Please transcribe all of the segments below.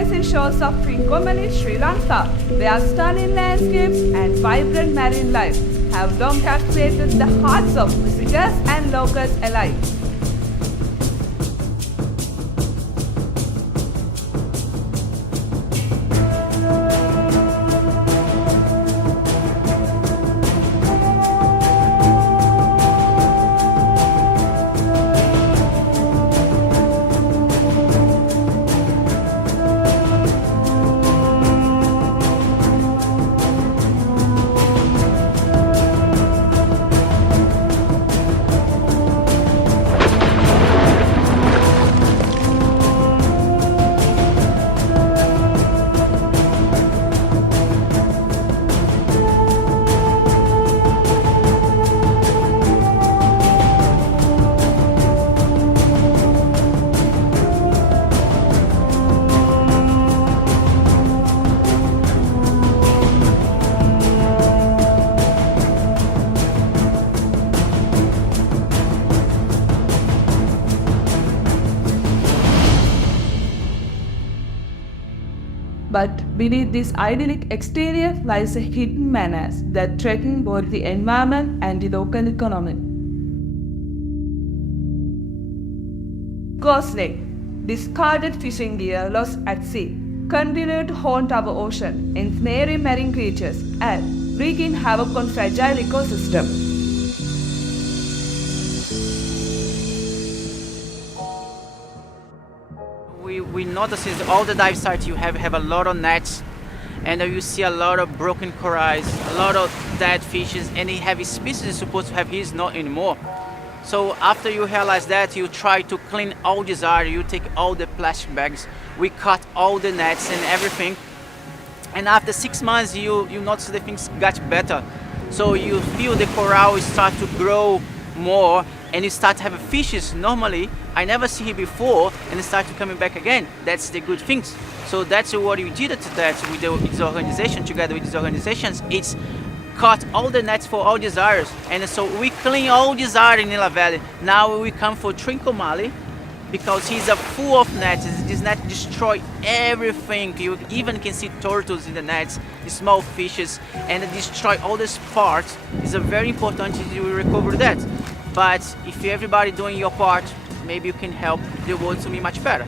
amazing shores of Trincomalee, Sri Lanka, where stunning landscapes and vibrant marine life have long captivated the hearts of visitors and locals alike. But beneath this idyllic exterior lies a hidden menace that threatens both the environment and the local economy. Ghostly, discarded fishing gear lost at sea, continue to haunt our ocean, ensnaring marine creatures and wreaking havoc on fragile ecosystems. We notice all the dive sites you have a lot of nets, and you see a lot of broken corals, a lot of dead fishes, and heavy species is supposed to have here is not anymore. So after you realize that, you try to clean all this area, you take all the plastic bags, we cut all the nets and everything, and after 6 months you notice the things got better. So you feel the coral start to grow more, and you start to have fishes normally I never see here before, and it started coming back again. That's the good things. So that's what we did to that with this organization, together with these organizations. It's cut all the nets for all these areas, and so we clean all these areas in Nila Valley. Now we come for Trincomalee, because he's full of nets. This net destroy everything. You even can see turtles in the nets, the small fishes, and it destroy all these parts. It's a very important to recover that. But if everybody doing your part, maybe you can help the world to be much better.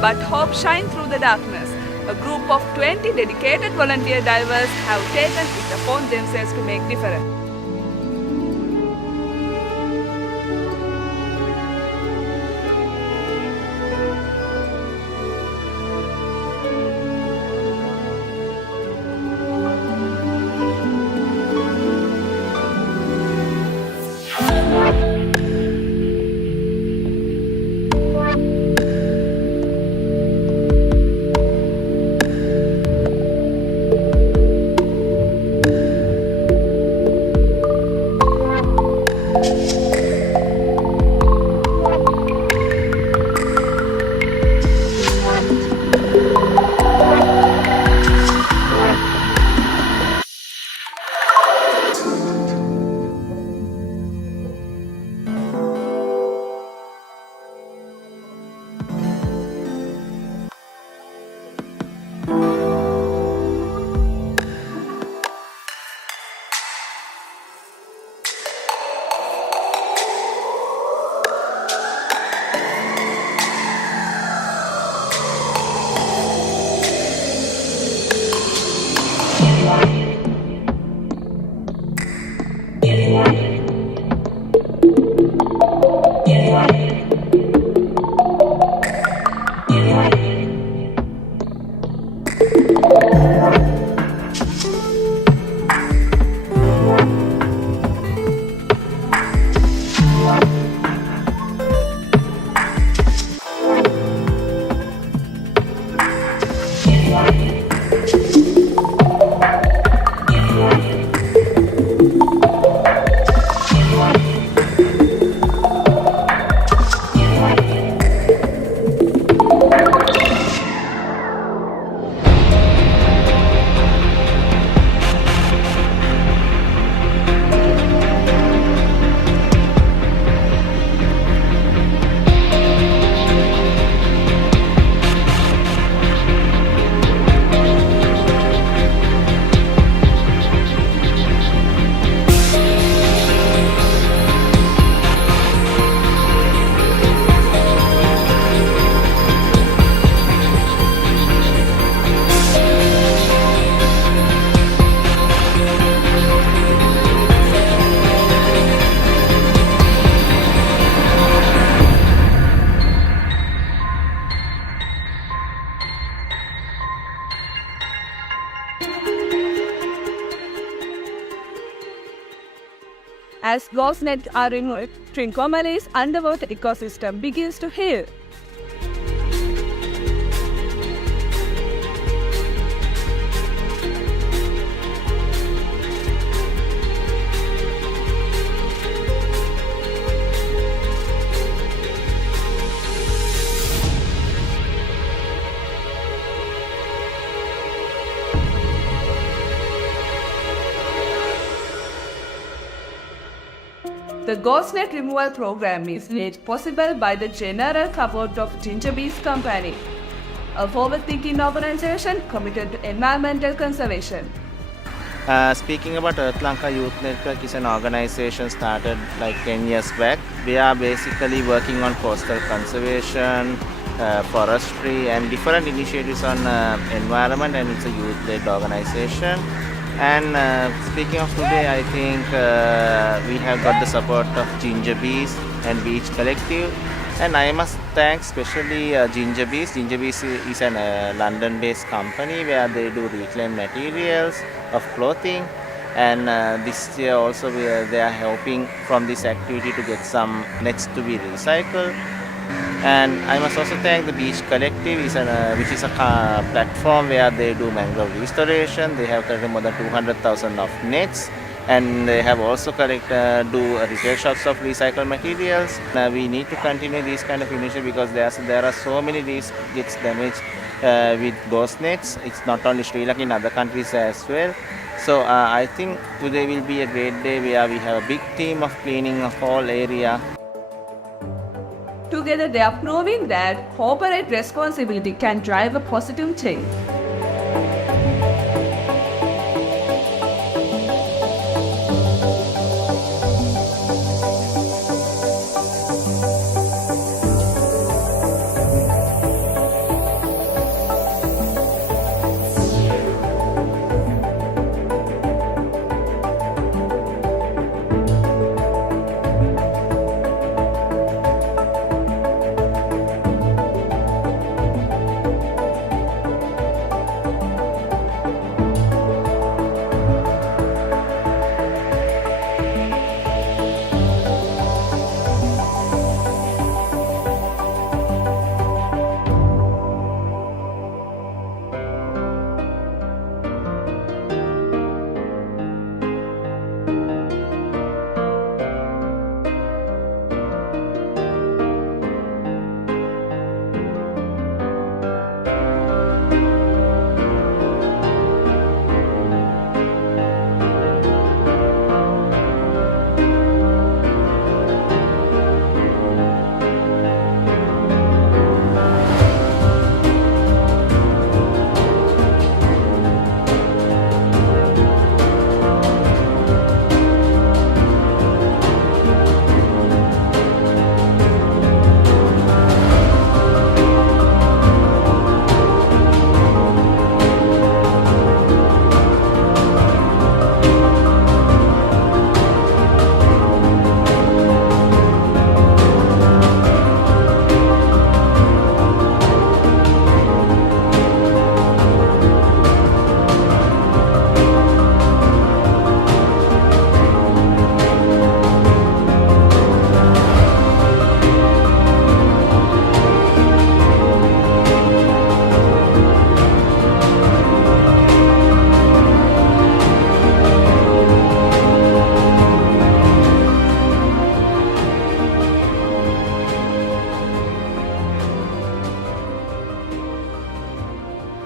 But hope shines through the darkness. A group of 20 dedicated volunteer divers have taken it upon themselves to make difference. As ghost nets are removed, Trincomalee's underwater ecosystem begins to heal. The ghost net removal program is made possible by the general support of GNGR Bees Company, a forward-thinking organization committed to environmental conservation. Speaking about Earth Lanka Youth Network is an organization started like 10 years back. We are basically working on coastal conservation, forestry and different initiatives on environment, and it's a youth-led organization. And speaking of today, I think we have got the support of GNGR Bees and Beach Collective. And I must thank especially GNGR Bees. GNGR Bees is a London-based company where they do reclaimed materials of clothing. And this year also they are helping from this activity to get some nets to be recycled. And I must also thank the Beach Collective, which is a platform where they do mangrove restoration. They have collected more than 200,000 of nets, and they have also do repair shops of recycled materials. We need to continue these kind of initiatives because there are so many reefs gets damaged with ghost nets. It's not only Sri Lanka, in other countries as well. So I think today will be a great day where we have a big team of cleaning a whole area. Together, they are proving that corporate responsibility can drive a positive change.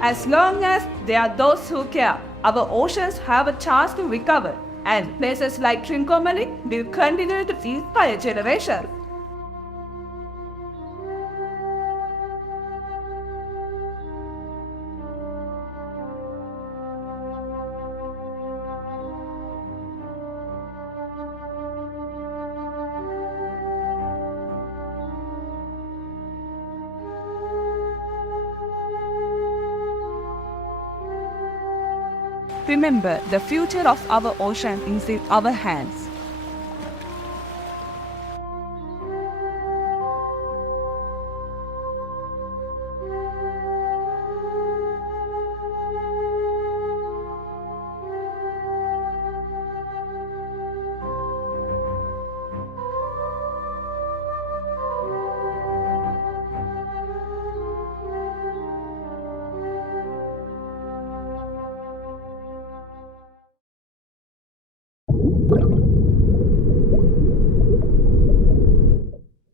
As long as there are those who care, our oceans have a chance to recover, and places like Trincomalee will continue to inspire generations. Remember, the future of our ocean is in our hands.